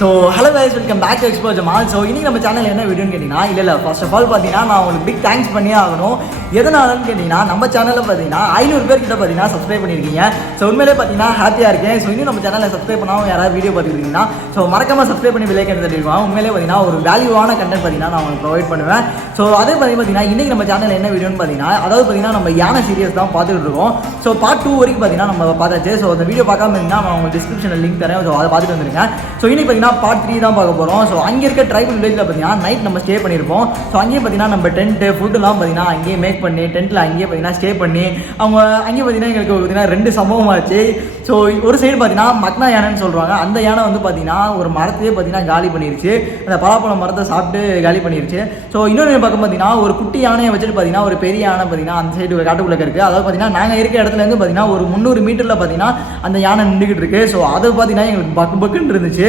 So hello guys, welcome back to explore Jamal. ஸோ இன்னைக்கு நம்ம சேனல் என்ன வீடியோன்னு கேட்டிங்கன்னா, இல்லை ஃபர்ஸ்ட் ஆஃப் ஆல் பார்த்தீங்கன்னா நான் உங்களுக்கு பிக் தேங்க்ஸ் பண்ணியே ஆகணும். எதனாலன்னு கேட்டிங்கன்னா, நம்ம சேனலில் பார்த்தீங்கன்னா 500 பேர்கிட்ட பார்த்தீங்கன்னா சப்ஸ்கிரைப் பண்ணியிருக்கீங்க. ஸோ உண்மையிலே பார்த்தீங்கன்னா ஹாப்பியாக இருக்கேன். ஸோ இன்னும் நம்ம சேனலில் சப்ஸ்கிரைப் பண்ணாமல் யாராவது வீடியோ பார்த்துக்கிட்டீங்கன்னா ஸோ மறக்காமல் சப்ஸ்கிரைப் பண்ணி விலைக்கு தட்டிடுவாங்க. உண்மையிலே பார்த்தீங்கன்னா ஒரு வேல்யூவான கண்டென்ட் பார்த்தீங்கன்னா நான் உங்களுக்கு ப்ரொவைட் பண்ணுவேன். ஸோ அதே பார்த்தீங்கன்னா இன்றைக்கி நம்ம சேனலில் என்ன வீடியோன்னு பார்த்தீங்கன்னா, அதாவது பார்த்தீங்கன்னா நம்ம யானை சீரியஸ் தான் பார்த்துட்டு இருக்கோம். ஸோ பார்ட் 2 வரைக்கும் பார்த்தீங்கன்னா நம்ம பார்த்தாச்சு. ஸோ அந்த வீடியோ பார்க்காம இருந்தீங்கன்னா நான் உங்களுக்கு டிஸ்கிரிப்ஷனில் லிங்க் தரேன். ஸோ அதை பார்த்துட்டு வந்துருங்க. ஸோ இன்னைக்கு பார்த்தீங்கன்னா பார்ட் 3 தான் பார்க்க போகிறோம். ஸோ அங்கே இருக்க ட்ரைபல் வில்லேஜில் பார்த்தீங்கன்னா நைட் நம்ம ஸ்டே பண்ணியிருப்போம். ஸோ அங்கேயே பார்த்தீங்கன்னா நம்ம டென்ட்டு ஃபுட்டுலாம் பார்த்தீங்கன்னா அங்கேயே மேக் பண்ணி டென்ட்டில் அங்கேயே பார்த்தீங்கன்னா ஸ்டே பண்ணி அவங்க அங்கேயே பார்த்தீங்கன்னா எங்களுக்கு பார்த்தீங்கன்னா 2 சம்பவம் ஆச்சு. ஸோ ஒரு சைடு பார்த்தீங்கன்னா மக்னா யானைன்னு சொல்கிறாங்க. அந்த யானை வந்து பார்த்தீங்கன்னா ஒரு மரத்தையே பார்த்தீங்கன்னா காலி பண்ணிருச்சு. அந்த பலாப்பழம் மரத்தை சாப்பிட்டு காலி பண்ணிருச்சு. ஸோ இன்னொரு பக்கம் பார்த்தீங்கன்னா ஒரு குட்டி யானையை வச்சுட்டு பார்த்தீங்கன்னா ஒரு பெரிய யானை பார்த்தீங்கன்னா அந்த சைடு காட்டுக்குள்ளே இருக்குது. அதாவது பார்த்தீங்கன்னா நாங்கள் இருக்க இடத்துலேருந்து பார்த்தீங்கன்னா ஒரு 300 மீட்டரில் பார்த்தீங்கன்னா அந்த யானை நின்றுக்கிட்டு இருக்கு. ஸோ அதை பார்த்தீங்கன்னா எங்களுக்கு பக்குன்னு இருந்துச்சு.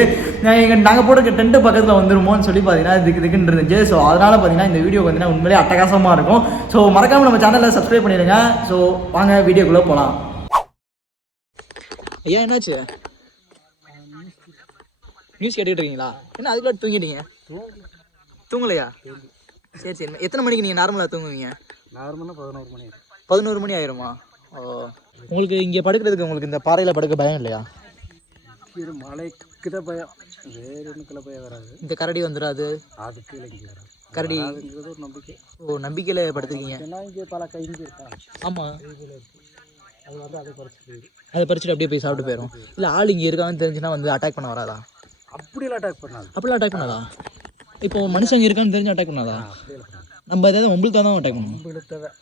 நாங்கள் போட்டு டென்ட்டு பக்கத்தில் வந்துருமோன்னு சொல்லி பார்த்தீங்கன்னா இதுக்குன்னு இருந்துச்சு. ஸோ அதனால் பார்த்தீங்கன்னா இந்த வீடியோ பார்த்தீங்கன்னா உண்மையிலே அட்டகாசமாக இருக்கும். ஸோ மறக்காமல் நம்ம சேனலில் சப்ஸ்கிரைப் பண்ணிடுங்க. ஸோ வாங்க வீடியோக்குள்ளே போகலாம். ஐயா என்னாச்சு? நியூஸ் கேட்டுக்கிட்டு இருக்கீங்களா? என்ன அதுக்குள்ள தூங்கிட்டீங்க? தூங்கலையா? சரி சரி. எத்தனை மணிக்கு நீங்கள் நார்மலாக தூங்குவீங்க? நார்மலாக 11 மணி. 11 மணி ஆயிருமா? ஓ, உங்களுக்கு இங்கே படுக்கிறதுக்கு உங்களுக்கு இந்த பாறையில் படுக்க பயம் இல்லையா? இது மழைக்கு தான் பயம், வேறு ஒன்றுக்குள்ள பயம் வராது. இந்த கரடி வந்துடாது? அதுக்கு இங்கே வராது. கரடி ஒரு நம்பிக்கை. ஓ, நம்பிக்கையில் படுத்துருக்கீங்க. ஏன்னா இங்கே பல கைங்க இருக்கா? ஆமாம், அது வந்து அதை பறிச்சு போயிடும். அதை பறிச்சுட்டு அப்படியே போய் சாப்பிட்டு போயிடும். இல்லை ஆள் இங்கே இருக்கான்னு தெரிஞ்சுன்னா வந்து அட்டாக் பண்ண வராதா? அப்படியெல்லாம் அட்டாக் பண்ணாது. அப்படிலாம் அட்டாக் பண்ணாதா? இப்போ மனுஷங்க இருக்கான்னு தெரிஞ்சு அட்டாக் பண்ணாதா? அப்படியெல்லாம் பண்ணாது. நம்ம எதாவது உங்களுக்கு தான் அட்டாக் பண்ணணும். உங்களுக்கு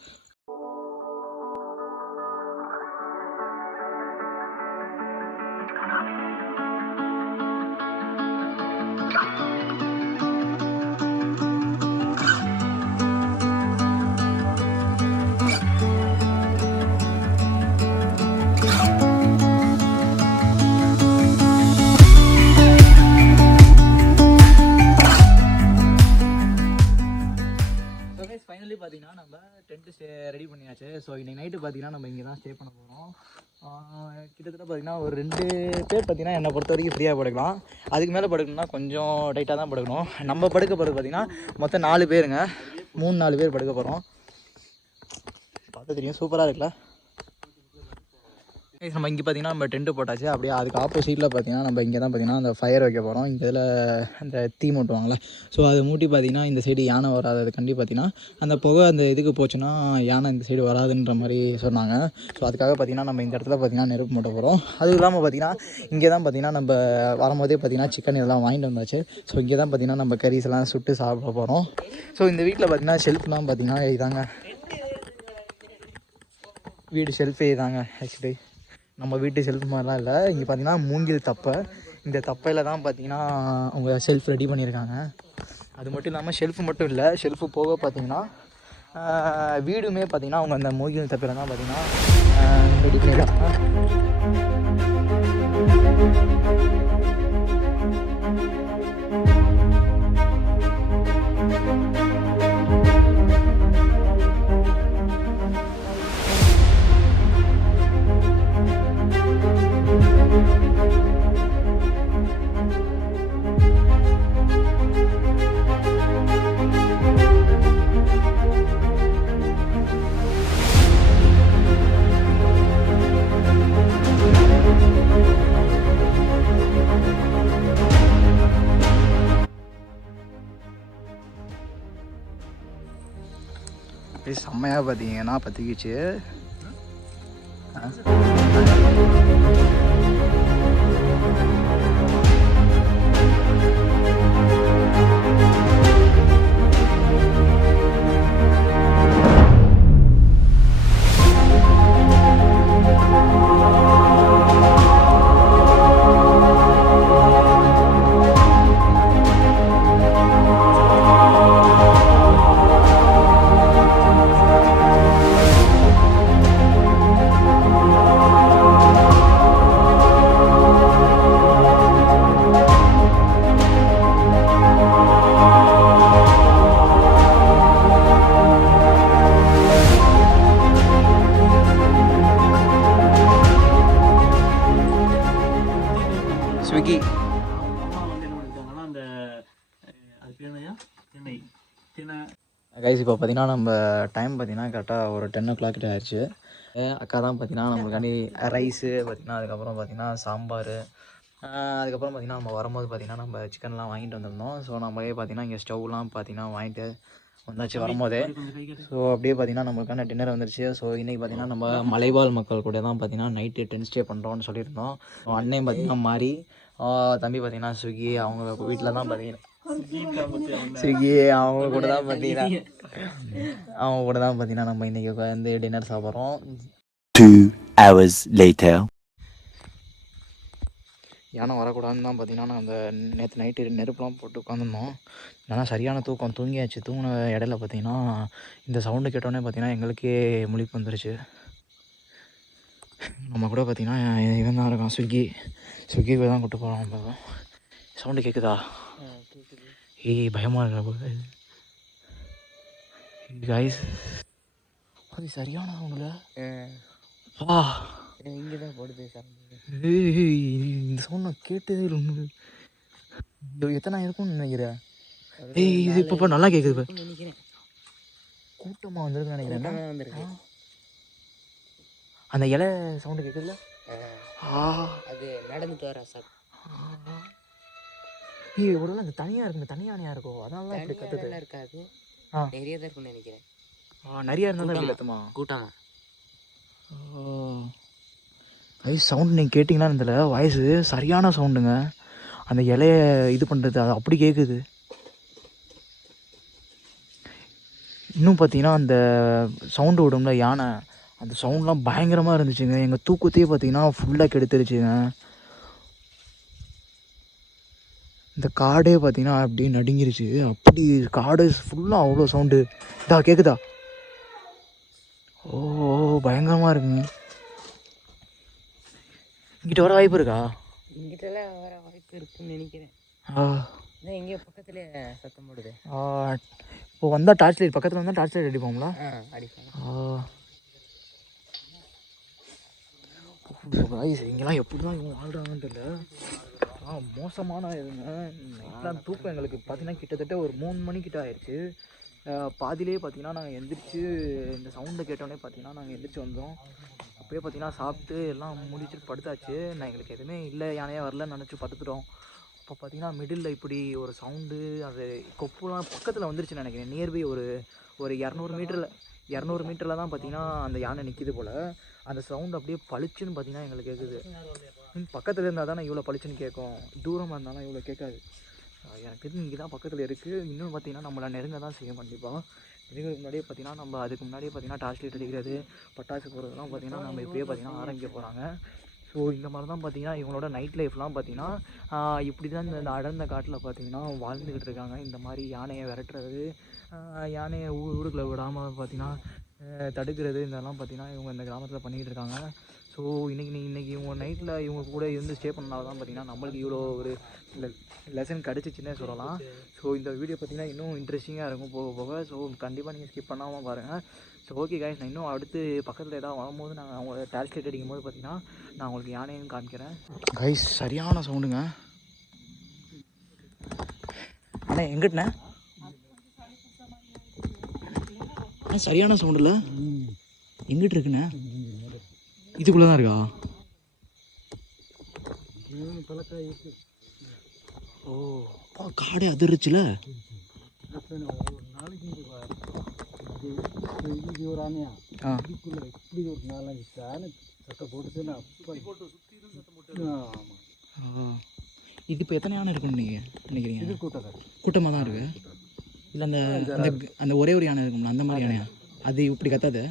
ஃபைனலி பார்த்தீங்கன்னா நம்ம டென்ட்டு ரெடி பண்ணியாச்சு. ஸோ இன்னைக்கு நைட்டு பார்த்தீங்கன்னா நம்ம இங்கே தான் ஸ்டே பண்ண போகிறோம். கிட்டத்தட்ட பார்த்தீங்கன்னா ஒரு 2 பேர் பார்த்தீங்கன்னா என்னை பொறுத்த வரைக்கும் ஃப்ரீயாக படுக்கலாம். அதுக்கு மேலே படுக்கணும்னா கொஞ்சம் டைட்டாக தான் படுக்கணும். நம்ம படுக்க போகிறது பார்த்தீங்கன்னா மொத்தம் 4 பேருங்க. 3-4 பேர் படுக்க போகிறோம். பார்த்து தெரியும், சூப்பராக இருக்குல்ல? நம்ம இங்கே பார்த்தீங்கன்னா நம்ம டென்ட்டு போட்டாச்சு. அப்படியே அதுக்கு ஆப்போசிட்டில் பார்த்தீங்கன்னா நம்ம இங்கே தான் பார்த்தீங்கன்னா அந்த ஃபயர் வைக்க போகிறோம். இந்த இதில் அந்த தீ மூட்டுவாங்களே, ஸோ அதை மூட்டி பார்த்தீங்கன்னா இந்த சைடு யானை வராது கண்டி பார்த்தீங்கன்னா அந்த புகை அந்த இதுக்கு போச்சுன்னா யானை இந்த சைடு வராதுன்ற மாதிரி சொன்னாங்க. ஸோ அதுக்காக பார்த்தீங்கன்னா நம்ம இந்த இடத்துல பார்த்தீங்கன்னா நெருப்பு மூட்ட போகிறோம். அதுவும் இல்லாமல் பார்த்தீங்கன்னா இங்கே தான் பார்த்தீங்கன்னா நம்ம வரும்போதே பார்த்தீங்கன்னா சிக்கன் இதெல்லாம் வாங்கிட்டு வந்தாச்சு. ஸோ இங்கே தான் பார்த்தீங்கன்னா நம்ம கறீஸ் எல்லாம் சுட்டு சாப்பிட போகிறோம். ஸோ இந்த வீட்டில் பார்த்தீங்கன்னா ஷெல்ஃப்லாம் பார்த்தீங்கன்னா இதாங்க, வீடு ஷெல்ஃபே இதாங்க. ஆக்சுவலி நம்ம வீட்டு ஷெல்ஃப் மாதிரிலாம் இல்லை. இங்கே பார்த்தீங்கன்னா மூங்கில் தப்பை, இந்த தப்பையில் தான் பார்த்தீங்கன்னா அவங்க ஷெல்ஃப் ரெடி பண்ணியிருக்காங்க. அது மட்டும் இல்லாமல் ஷெல்ஃபு மட்டும் இல்லை, ஷெல்ஃபு போக பார்த்தீங்கன்னா வீடுமே பார்த்தீங்கன்னா அவங்க அந்த மூங்கில் தப்பையில் தான் பார்த்தீங்கன்னா ரெடி பண்ணியிருக்காங்க. அப்படியே செம்மையாக பார்த்தீங்கன்னா பற்றிக்கிச்சு. ஸ்விக்கி கைஸ் இப்போ பார்த்தீங்கன்னா நம்ம டைம் பார்த்தீங்கன்னா கரெக்டாக ஒரு 10 o'clock கிட்ட ஆயிடுச்சு. அக்கா தான் பார்த்தீங்கன்னா நம்மளுக்காண்டி ரைஸு பார்த்தீங்கன்னா அதுக்கப்புறம் பார்த்தீங்கன்னா சாம்பார், அதுக்கப்புறம் பார்த்தீங்கன்னா நம்ம வரும்போது பார்த்தீங்கன்னா நம்ம சிக்கன்லாம் வாங்கிட்டு வந்திருந்தோம். ஸோ நம்மளே பார்த்தீங்கன்னா இங்கே ஸ்டவ்லாம் பார்த்தீங்கன்னா வாங்கிட்டு வந்தாச்சு வரும்போதே. ஸோ அப்படியே பார்த்தீங்கன்னா நம்மளுக்கான டின்னர் வந்துருச்சு. ஸோ இன்றைக்கி பார்த்தீங்கன்னா நம்ம மலைவாழ் மக்கள் கூட தான் பார்த்தீங்கன்னா நைட்டு டென்ட் ஸ்டே பண்ணுறோன்னு சொல்லியிருந்தோம். அண்ணன் பார்த்தீங்கன்னா மாறி, தம்பி பார்த்தீங்கன்னா ஸ்விக்கி அவங்க வீட்டில் தான் பார்த்தீங்கன்னா ஸ்விக்கி அவங்க கூட தான் பார்த்தீங்கன்னா நம்ம இன்றைக்கி வந்து டின்னர் சாப்பிட்றோம். 2 hours later. யானை வரக்கூடாதுன்னு தான் பார்த்தீங்கன்னா நான் அந்த நேற்று நைட்டு நெருப்புலாம் போட்டு உட்காந்துருந்தோம். ஏன்னா சரியான தூக்கம் தூங்கியாச்சு. தூங்கின இடையில பார்த்தீங்கன்னா இந்த சவுண்டு கேட்டோடனே பார்த்தீங்கன்னா எங்களுக்கே முழிப்பு வந்துருச்சு. நம்ம கூட பார்த்தீங்கன்னா இவன் தான் இருக்கான் ஸ்விக்கிக்கு தான் கூப்பிட்டு போகிறோம். நம்ம சவுண்டு கேட்குதா? ஏய் பயமாக இருக்கிற கைஸ், அது சரியான சவுண்டுல வா இங்கே தான் போடுது சார். இந்த சவுண்ட் நான் கேட்டதே இல்லை. எத்தனை இருக்கும்னு நினைக்கிறேன். இது இப்போ நல்லா கேட்குது. நினைக்கிறேன் கூட்டமாக வந்திருக்குன்னு நினைக்கிறேன். வந்திருக்கு. அந்த இலை சவுண்டு கேட்குதுல்ல, அது நடந்துட்டு வர சார். ஒரு அந்த தனியாக இருக்குங்க, தனியானையாக இருக்கும், அதனால தான் இப்படி கற்றுது. இருக்காது, நிறைய தான் இருக்கும்னு நினைக்கிறேன். நிறையா இருந்தால் தான் இப்படி கத்துமா கூட்டம். வாய்ஸ் சவுண்டு நீங்கள் கேட்டிங்கன்னா இதில் வாய்ஸு சரியான சவுண்டுங்க. அந்த இலையை இது பண்ணுறது அது அப்படி கேட்குது. இன்னும் பார்த்தீங்கன்னா அந்த சவுண்டு விடும்ல யானை, அந்த சவுண்ட்லாம் பயங்கரமாக இருந்துச்சுங்க. எங்கள் தூக்கத்தையே பார்த்தீங்கன்னா ஃபுல்லாக கெடுத்துருச்சுங்க. இந்த காடே பார்த்தீங்கன்னா அப்படியே நடுங்கிருச்சு. அப்படி காடு ஃபுல்லாக அவ்வளோ சவுண்டு. இதா கேட்குதா? ஓ பயங்கரமாக இருக்குங்க. இங்கிட்ட வர வாய்ப்பு இருக்கா? இங்கிட்டலாம் வர வாய்ப்பு இருக்குன்னு நினைக்கிறேன். எங்கேயோ பக்கத்துல சத்தம் போடுது. இப்போ வந்தால் டார்ச் லைட் பக்கத்தில் வந்தால் டார்ச் லைட் அடிப்போம்ல. அடிப்போம். இங்கெல்லாம் எப்படி தான் இவங்க வாழ்கிறாங்கன்னு தெரியல. மோசமான இதுங்க. நைட்லாம் தூக்கம் எங்களுக்கு பார்த்தீங்கன்னா கிட்டத்தட்ட ஒரு 3 மணிக்கிட்ட ஆயிடுச்சு. பாதியிலே பார்த்தீங்கன்னா நாங்கள் எந்திரிச்சு இந்த சவுண்டை கேட்டோடனே பார்த்தீங்கன்னா நாங்கள் எந்திரிச்சு வந்தோம். அப்போயே பார்த்தீங்கன்னா சாப்பிட்டு எல்லாம் முடிச்சுட்டு படுத்தாச்சு. நான் எங்களுக்கு எதுவுமே இல்லை, யானையாக வரலன்னு நினச்சி படுத்துட்டோம். இப்போ பார்த்தீங்கன்னா மிடில் இப்படி ஒரு சவுண்டு, அது கொப்புலாம் பக்கத்தில் வந்துருச்சுன்னு நினைக்கிறேன். நியர்பை ஒரு 200 மீட்டரில் தான் பார்த்தீங்கன்னா அந்த யானை நிற்கிது போல். அந்த சவுண்டு அப்படியே பளிச்சுன்னு பார்த்தீங்கன்னா எங்களுக்கு கேட்குது. பக்கத்தில் இருந்தால் தானே இவ்வளோ பளிச்சுன்னு கேட்கும், தூரமாக இருந்தாலும் இவ்வளோ கேட்காது. எனக்கு தெரிஞ்சு இங்கே தான் பக்கத்தில் இருக்குது. இன்னும் பார்த்தீங்கன்னா நம்மளை நெருங்க தான் செய்யும் கண்டிப்பாக. இதுக்கு முன்னாடியே பார்த்தீங்கன்னா நம்ம அதுக்கு முன்னாடியே பார்த்தீங்கன்னா டார்ச் லைட் அடிக்கிறது, பட்டாசு போடுறதுலாம் பார்த்தீங்கன்னா நம்ம இப்போயே பார்த்தீங்கன்னா ஆரம்பிக்க போகிறாங்க. ஸோ இந்த மாதிரி தான் பார்த்தீங்கன்னா இவங்களோட நைட் லைஃப்லாம் பார்த்தீங்கன்னா இப்படி தான் இந்த அடர்ந்த காட்டில் பார்த்தீங்கன்னா வாழ்ந்துக்கிட்டு இருக்காங்க. இந்த மாதிரி யானையை விரட்டுறது, யானையை ஊருக்குள்ளே விடாமல் பார்த்தீங்கன்னா தடுக்கிறது, இதெல்லாம் பார்த்தீங்கன்னா இவங்க இந்த கிராமத்தில் பண்ணிக்கிட்டு இருக்காங்க. ஸோ இன்றைக்கி இவங்க நைட்டில் இவங்க கூட இருந்து ஸ்டே பண்ணனால தான் பார்த்தீங்கன்னா நம்மளுக்கு இவ்வளோ ஒரு லெசன் கிடச்சிச்சின்னே சொல்லலாம். ஸோ இந்த வீடியோ பார்த்தீங்கன்னா இன்னும் இன்ட்ரெஸ்டிங்காக இருக்கும் போக போக. ஸோ கண்டிப்பாக நீங்கள் ஸ்கிப் பண்ணாமல் பாருங்கள். ஸோ ஓகே கைஸ், நான் இன்னும் அடுத்து பக்கத்தில் ஏதாவது வரும்போது நாங்கள் அவங்க டார்ச் லைட் அடிக்கும் போது பார்த்தீங்கன்னா நான் உங்களுக்கு யானையும் காமிக்கிறேன். கைஸ் சரியான சவுண்டுங்க. அண்ணா எங்கிட்டண்ணே சரியான சவுண்டு இல்லை, எங்கிட்ட இருக்குண்ணே? இதுக்குள்ளே தான் இருக்கா? ஓ காடே அதிர்ச்சில. இது இப்போ எத்தனை யானை இருக்குன்னு நினைக்கிறீங்க? கூட்டமாக தான் இருக்கு. இல்லை அந்த அந்த ஒரே ஒரு யானை இருக்கும்ல அந்த மாதிரி யானையா? அது இப்படி கத்தாது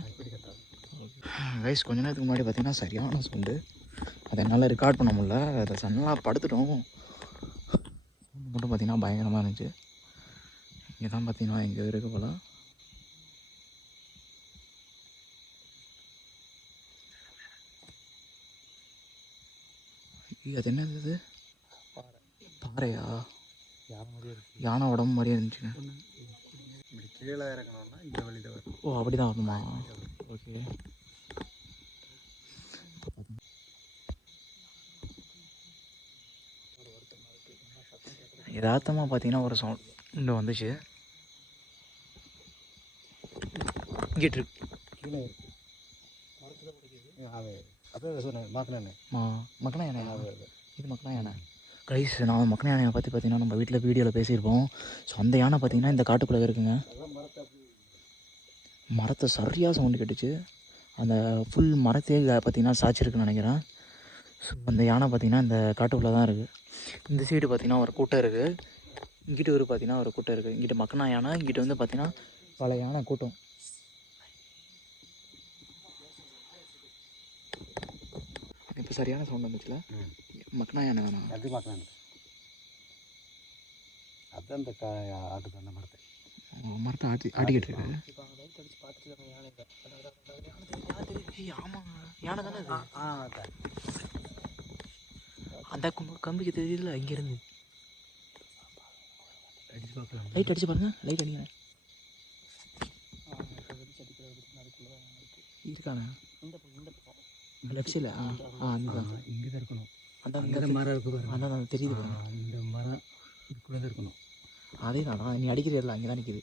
கைஸ். கொஞ்ச நேரத்துக்கு முன்னாடி பார்த்தீங்கன்னா சரியான சவுண்டு, அதை என்னால் ரெக்கார்ட் பண்ண முடியல. அதை சன்னலாக படுத்துட்டோம். மட்டும் பார்த்தீங்கன்னா பயங்கரமாக இருந்துச்சு. இங்கே தான் பார்த்தீங்கன்னா எங்கே இருக்க போல. அது என்னது? இது பாறையா? யானை உடம்பு மாதிரியே இருந்துச்சுங்க. கீழே இறங்கணும்னா இந்த வழியில் வரும். ஓ அப்படி தான் வரணுமா? ஓகே. யதார்த்தமாக பார்த்தீங்கன்னா ஒரு சவுண்ட் இங்கே வந்துச்சு. இங்கிட்டு இருக்கு கீழே இருக்கு அது அப்படியே சொன்னேன் மக்கள் மக்கனா யானை இது மக்கனா யானை கைஸ். நான் மக்கனா யானையை பற்றி பார்த்தீங்கன்னா நம்ம வீட்டில் வீடியோவில் பேசியிருப்போம். ஸோ அந்த யானை பார்த்தீங்கன்னா இந்த காட்டுக்குள்ளே இருக்குங்க. மரத்தை சரியாக சவுண்டு கேட்டுச்சு. அந்த ஃபுல் மரத்தையே பார்த்தீங்கன்னா சாய்ச்சிருக்குன்னு நினைக்கிறேன். ஸோ அந்த யானை பார்த்தீங்கன்னா இந்த காட்டுக்குள்ளே தான் இருக்குது. இந்த சைடு பார்த்தீங்கன்னா ஒரு கூட்டம் இருக்குது, இங்கிட்டு ஒரு பார்த்தீங்கன்னா ஒரு கூட்டம் இருக்குது. இங்கிட்ட மக்கனா யானை, இங்கிட்ட வந்து பார்த்தீங்கன்னா பல யானை கூட்டம். இப்போ சரியான சவுண்ட் வந்துச்சுல, மக்கனா யானை தானா? அது பார்க்கலாம். அதுதான் இந்த ஆட்டுக்கு அந்த மரத்தை ஆட்டிக்கிட்டு இருக்கு. ஆமாங்க, யானை தானே அது. அந்த கம்பிக்கு தெரியுதுல, இங்கேருந்து அடிச்சு பார்க்கலாம். லைட் அடிச்சு பாருங்க, லைட் அடிங்க. இருக்கானே லெஃப்ட் சைடில். அதுதான் இங்கே தான் இருக்கணும். அந்த மரம் இருக்கு பாருங்க. அதான் தெரியுது. இந்த மரம் இதுக்குள்ளே தான் இருக்கணும். அதே தானா? நீ அடிக்கிறதில்ல, அங்கே தான் நிற்கிது.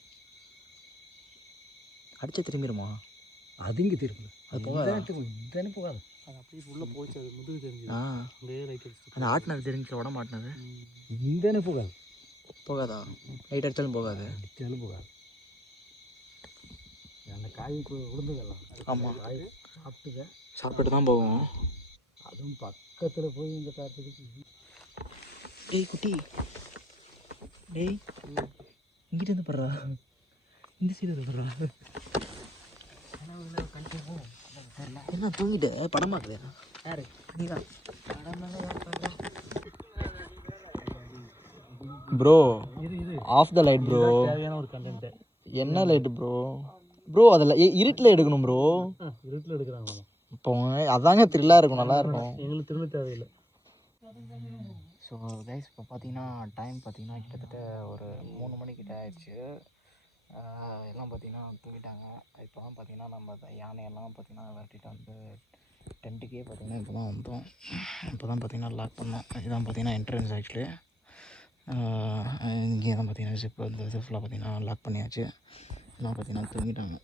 அடிச்சா திரும்பிடுமா? அது இங்கே திருப்பணும். அது போகாது, இதுதானே போகாது. அது அப்படியே உள்ளே போச்சு, அது முதுகு தெரிஞ்சு அப்படியே லைட் அடிச்சு அந்த ஆட்டினது தெரிஞ்சு உட மாட்டினது இதுதானே போகாது. போகாதா? லைட் அடித்தாலும் போகாது. அடித்தாலும் போகாது. அந்த காய் விழுந்ததெல்லாம் ஆமாம், காய் சாப்பிட்டு தான் போவோம். அதுவும் பக்கத்தில் போய் இந்த காட்டுக்கு. டேய் குட்டி, டேய் இங்கிட்ட இருந்து படுறா, இந்த சைடு வந்து படுறா. என்ன தூங்கிட்டு படம் பார்க்குது? யாரு? நீ தான். Bro of the light bro. தேவையான ஒரு கண்டென்ட். என்ன லைட்டு ப்ரோ? ப்ரோ அதில் இருட்டில் எடுக்கணும் ப்ரோ. இருட்டில் எடுக்கிறாங்க. இப்போ அதாங்க த்ரில்லாக இருக்கும், நல்லா இருக்கும். எங்களுக்கு திரும்ப தேவையில்லை. ஸோ கைஸ், இப்போ பார்த்தீங்கன்னா டைம் பார்த்தீங்கன்னா கிட்டத்தட்ட ஒரு 3 மணிக்கிட்ட ஆயிடுச்சு. எல்லாம் பார்த்தீங்கன்னா தூங்கிட்டாங்க. இப்போ தான் பார்த்தீங்கன்னா நம்ம யானையெல்லாம் பார்த்தீங்கன்னா விரட்டிட்டு வந்து டென்ட்டுக்கே பார்த்தீங்கன்னா இப்போ தான் வந்தோம். இப்போ தான் பார்த்தீங்கன்னா லாக் பண்ணோம். இதுதான் பார்த்தீங்கன்னா என்ட்ரன்ஸ் ஆக்சுவலி. இங்கே தான் பார்த்தீங்கன்னா ஜிப் வந்து இது ஃபுல்லாக பார்த்தீங்கன்னா லாக் பண்ணியாச்சு. எல்லாம் பார்த்தீங்கன்னா தூங்கிட்டாங்க.